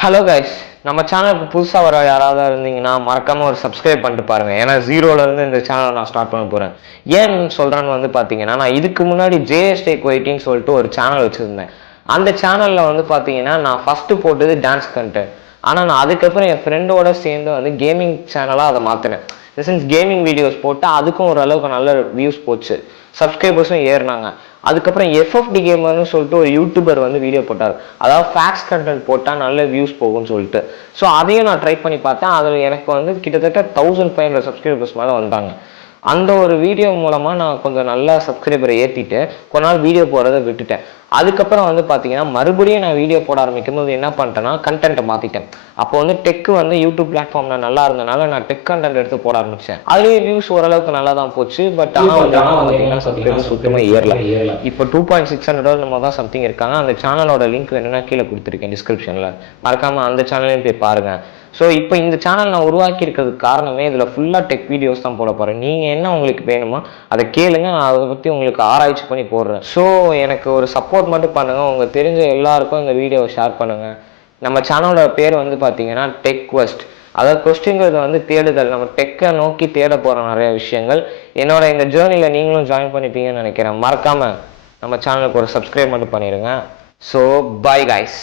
Hello guys, நம்ம சேனலுக்கு புதுசாக வர யாராவது இருந்தீங்கன்னா மறக்காமல் ஒரு சப்ஸ்கிரைப் பண்ணிட்டு பாருங்கள். ஏன்னா ஜீரோலேருந்து இந்த சேனலை நான் ஸ்டார்ட் பண்ண போகிறேன். ஏன் சொல்கிறேன்னு பார்த்தீங்கன்னா, நான் இதுக்கு முன்னாடி ஜேஎஸ்டே குவைட்டின்னு சொல்லிட்டு ஒரு சேனல் வச்சுருந்தேன். அந்த சேனலில் பார்த்தீங்கன்னா நான் ஃபஸ்ட்டு போட்டது டான்ஸ் கண்டென்ட். ஆனால் நான் அதுக்கப்புறம் என் ஃப்ரெண்டோட சேர்ந்து கேமிங் சேனலாக அதை மாற்றினேன். சின்ஸ் கேமிங் வீடியோஸ் போட்டு அதுக்கும் ஓரளவுக்கு நல்ல வியூஸ் போச்சு, சப்ஸ்கிரைபர்ஸும் ஏறினாங்க. அதுக்கப்புறம் எஃப்எஃப்டி கேமர்னு சொல்லிட்டு ஒரு யூடியூபர் வீடியோ போட்டார். அதாவது ஃபேக்ஸ் கண்டென்ட் போட்டால் நல்ல வியூஸ் போகும்னு சொல்லிட்டு. ஸோ அதையும் நான் ட்ரை பண்ணி பார்த்தேன். அதில் எனக்கு கிட்டத்தட்ட 1500 சப்ஸ்கிரைபர்ஸ் மேலே வந்தாங்க. அந்த ஒரு வீடியோ மூலமாக நான் கொஞ்சம் நல்லா சப்ஸ்கிரைபரை ஏற்றிட்டு கொஞ்ச நாள் வீடியோ போடுறதை விட்டுட்டேன். அதுக்கப்புறம் பார்த்தீங்கன்னா மறுபடியும் நான் வீடியோ போட ஆரம்பிக்கும் போது என்ன பண்ணிட்டேன்னா கண்டென்ட்டை மாற்றிட்டேன். அப்போ டெக்கு யூடியூப் பிளாட்ஃபார்மில் நல்லா இருந்தனால நான் டெக் கண்டென்ட் எடுத்து போட ஆரம்பித்தேன். அதுலேயே வியூஸ் ஓரளவுக்கு நல்லா தான் போச்சு. பட் ஆனால் சப்ஸ்கிரைபர் சுத்தமாக ஏறல. இப்போ 2600 நம்ம தான் சம்திங் இருக்காங்க. அந்த சேனலோட லிங்க் வேணும்னா கீழே கொடுத்துருக்கேன் டிஸ்கிரிப்ஷனில், மறக்காமல் அந்த சேனலையும் போய் பாருங்கள். ஸோ இப்போ இந்த சேனல் நான் உருவாக்கி இருக்கிறதுக்கு காரணமே இதில் ஃபுல்லாக டெக் வீடியோஸ் தான் போட போகிறேன். நீங்கள் என்ன உங்களுக்கு வேணுமோ அதை கேளுங்க, நான் அதை பற்றி உங்களுக்கு ஆராய்ச்சி பண்ணி போடுறேன். ஸோ எனக்கு ஒரு சப்போர்ட் மட்டும் பண்ணுங்கள். உங்களுக்கு தெரிஞ்ச எல்லாருக்கும் இந்த வீடியோவை ஷேர் பண்ணுங்கள். நம்ம சேனலோட பேர் பார்த்தீங்கன்னா டெக் குவெஸ்ட். அதாவது கொஸ்டின்ங்கிறது தேடுதல். நம்ம டெக்கை நோக்கி தேட போகிற நிறைய விஷயங்கள். என்னோட இந்த ஜேர்னியில் நீங்களும் ஜாயின் பண்ணிப்பீங்கன்னு நினைக்கிறேன். மறக்காமல் நம்ம சேனலுக்கு ஒரு சப்ஸ்கிரைப் மட்டும் பண்ணிடுங்க. So bye guys.